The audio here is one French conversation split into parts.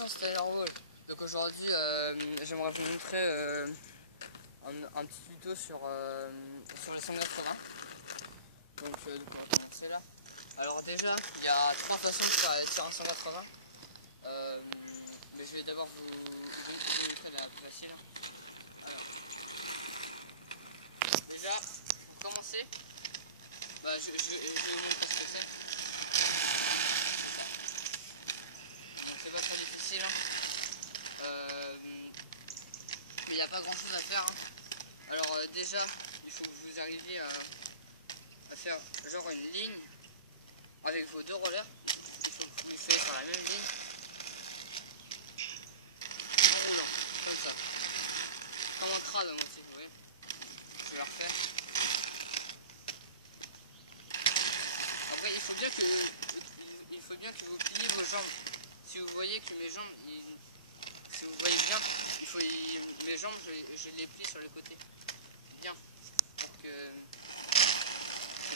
dans Stellarwall. Donc aujourd'hui j'aimerais vous montrer un petit tuto sur le 180. Donc on va commencer là. Alors déjà il y a trois façons de faire un 180. Mais je vais d'abord vous montrer la plus facile. Alors, déjà pour commencer, je vais vous montrer ce que c'est. C'est pas très difficile, mais il n'y a pas grand chose à faire. Alors déjà, il faut que vous arriviez à faire genre une ligne avec vos deux rollers. Il faut que vous soyez sur la même ligne en roulant, comme ça. Comme un trad à moitié, vous voyez. Je vais la refaire. Après, il faut bien que vous pliez vos jambes. Si vous voyez que mes jambes, si vous voyez bien, mes jambes, je les plie sur le côté. Bien, pour que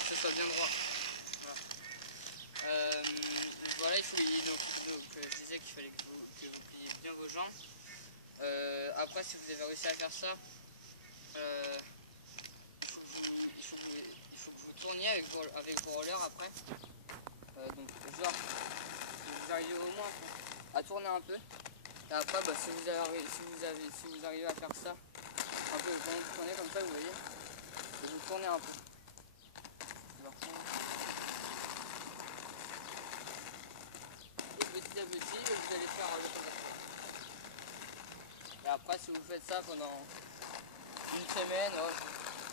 ce soit bien droit. Voilà, donc voilà je disais qu'il fallait que vous pliez bien vos jambes. Après, si vous avez réussi à faire ça, il faut que vous tourniez avec vos rollers après. Donc genre, vous arrivez au moins à tourner un peu. Et après, si vous arrivez à faire ça, un peu, quand vous tournez comme ça, vous voyez, et vous tournez un peu. Et petit à petit, vous allez faire le converteur. Et après, si vous faites ça pendant une semaine,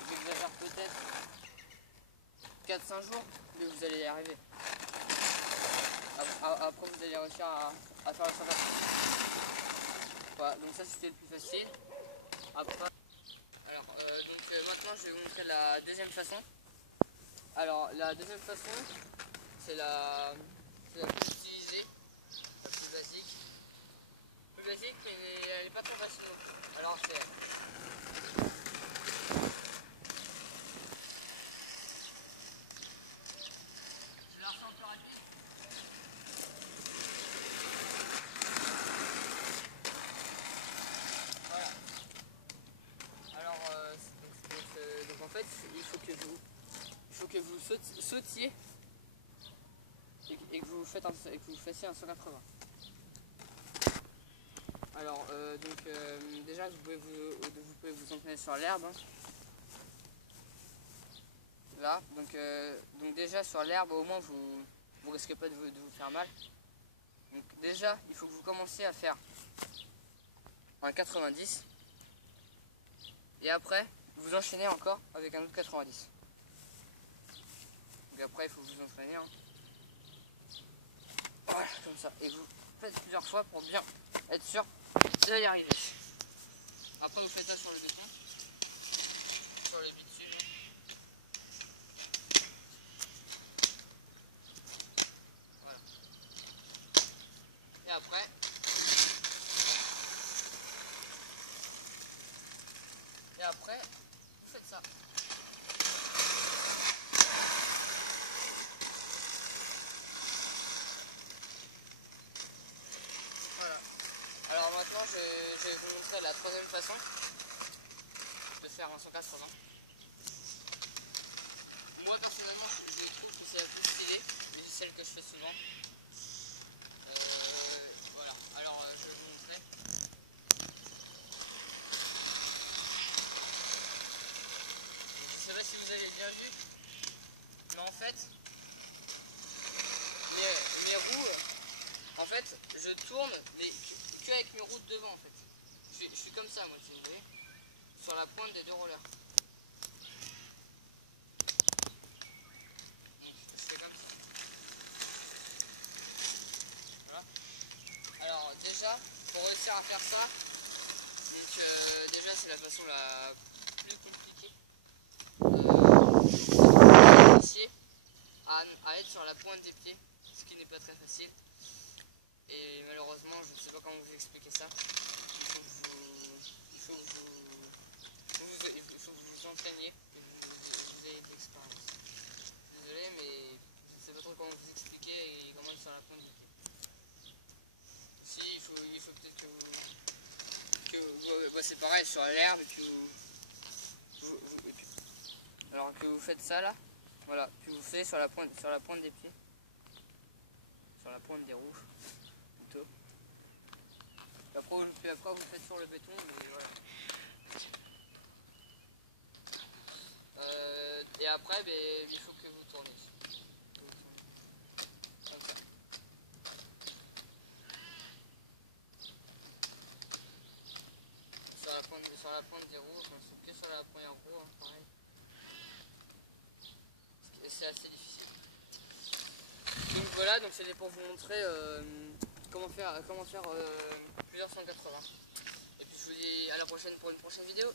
j'exagère peut-être 4-5 jours, mais vous allez y arriver. Après, vous allez réussir à faire le converteur. Voilà, donc ça c'était le plus facile. Après, alors, maintenant je vais vous montrer la deuxième façon. Alors la deuxième façon, c'est la plus utilisée, la plus basique. Plus basique, mais elle n'est pas trop facile non plus. Alors c'est... Je la refais un peu rapide. Voilà. Alors, donc en fait, il faut que vous sautiez et que vous fassiez un 180. Alors, déjà, vous pouvez vous entraîner sur l'herbe. Là, donc déjà sur l'herbe, au moins vous risquez pas de vous faire mal. Donc déjà, il faut que vous commenciez à faire un 90. Et après, vous enchaînez encore avec un autre 90. Donc après, il faut vous entraîner. Voilà, comme ça. Et vous faites plusieurs fois pour bien être sûr de y arriver. Après, vous faites ça sur le béton, sur le bitume. Voilà. Et après, vous faites ça. Voilà. Alors maintenant, je vais vous montrer la troisième façon de faire un 180. Moi personnellement, je trouve que c'est la plus stylée, mais c'est celle que je fais souvent. Voilà. Alors je vais vous montrer. Je sais pas si vous avez bien vu, mais en fait, mes roues, en fait, je tourne, mais que avec mes roues de devant en fait. Je suis comme ça moi, si vous voyez, sur la pointe des deux rollers. Donc, je fais comme ça. Voilà. Alors déjà, pour réussir à faire ça, donc déjà c'est la façon la plus compliquée. Réussir à être sur la pointe des pieds, ce qui n'est pas très facile. Et malheureusement, je ne sais pas comment vous expliquer ça. Il faut que vous vous entraîniez, que vous ayez de l'expérience. Désolé, mais je ne sais pas trop comment vous expliquer et comment être sur la pointe du pied. Si, il passez pareil sur l'herbe et puis alors que vous faites ça là, voilà, puis vous faites sur la pointe des pieds, sur la pointe des rouges plutôt. Puis après vous faites sur le béton, mais voilà. Et après, ben, il faut que vous tournez. Comme ça. Sur la pointe des roues, sauf que sur la première roue, hein, pareil. C'est assez difficile. Donc voilà, donc c'était pour vous montrer comment faire plusieurs 180. Et puis je vous dis à la prochaine pour une prochaine vidéo.